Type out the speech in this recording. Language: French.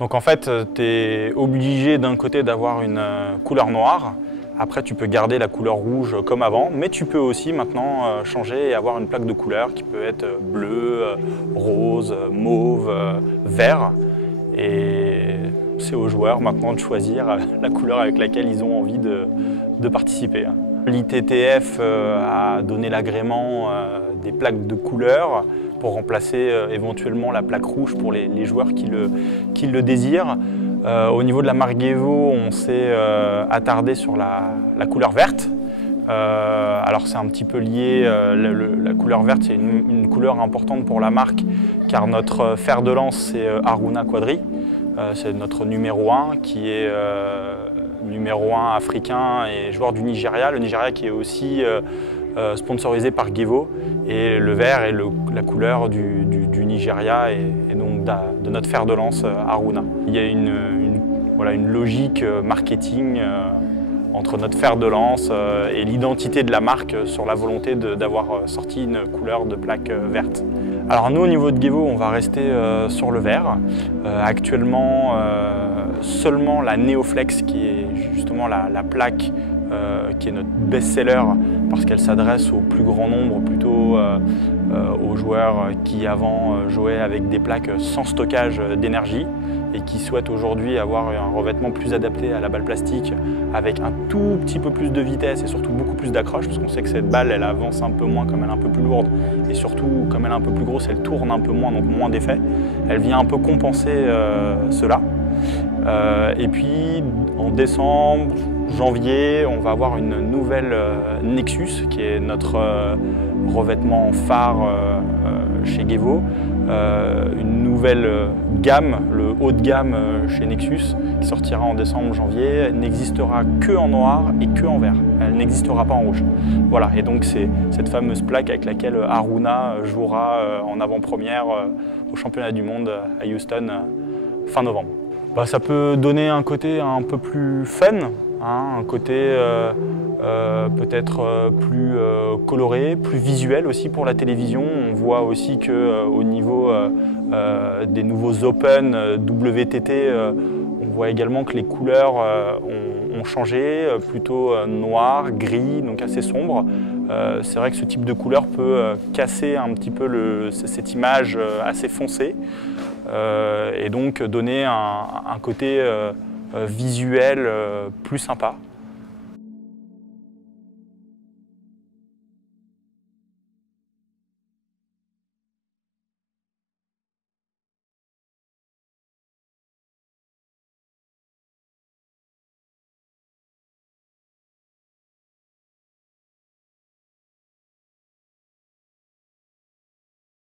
Donc en fait, tu es obligé d'un côté d'avoir une couleur noire. Après, tu peux garder la couleur rouge comme avant, mais tu peux aussi maintenant changer et avoir une plaque de couleur qui peut être bleu, rose, mauve, vert. Et c'est aux joueurs maintenant de choisir la couleur avec laquelle ils ont envie de participer. L'ITTF a donné l'agrément des plaques de couleur pour remplacer éventuellement la plaque rouge pour les joueurs qui le désirent. Au niveau de la marque Gevo, on s'est attardé sur la couleur verte. Alors c'est un petit peu lié, la couleur verte c'est une couleur importante pour la marque car notre fer de lance c'est Haruna Quadri. C'est notre numéro 1 qui est numéro 1 africain et joueur du Nigeria. Le Nigeria qui est aussi sponsorisé par Gevo et le vert est la couleur du Nigeria et donc de notre fer de lance Haruna. Il y a une logique marketing entre notre fer de lance et l'identité de la marque sur la volonté d'avoir sorti une couleur de plaque verte. Alors nous au niveau de Gevo on va rester sur le vert. Actuellement seulement la Neoflex qui est justement la plaque qui est notre best-seller parce qu'elle s'adresse au plus grand nombre, plutôt aux joueurs qui avant jouaient avec des plaques sans stockage d'énergie et qui souhaitent aujourd'hui avoir un revêtement plus adapté à la balle plastique avec un tout petit peu plus de vitesse et surtout beaucoup plus d'accroche parce qu'on sait que cette balle elle avance un peu moins comme elle est un peu plus lourde et surtout comme elle est un peu plus grosse elle tourne un peu moins donc moins d'effet. Elle vient un peu compenser cela. Et puis en décembre, janvier, on va avoir une nouvelle Nexus qui est notre revêtement phare chez Gevo. Une nouvelle gamme, le haut de gamme chez Nexus, qui sortira en décembre-janvier, n'existera que en noir et que en vert. Elle n'existera pas en rouge. Voilà, et donc c'est cette fameuse plaque avec laquelle Haruna jouera en avant-première au championnat du monde à Houston fin novembre. Ça peut donner un côté un peu plus fun, un côté peut-être plus coloré, plus visuel aussi pour la télévision. On voit aussi qu'au niveau des nouveaux Open WTT, on voit également que les couleurs ont changé, plutôt noir, gris, donc assez sombre. C'est vrai que ce type de couleur peut casser un petit peu cette image assez foncée et donc donner un côté visuel plus sympa.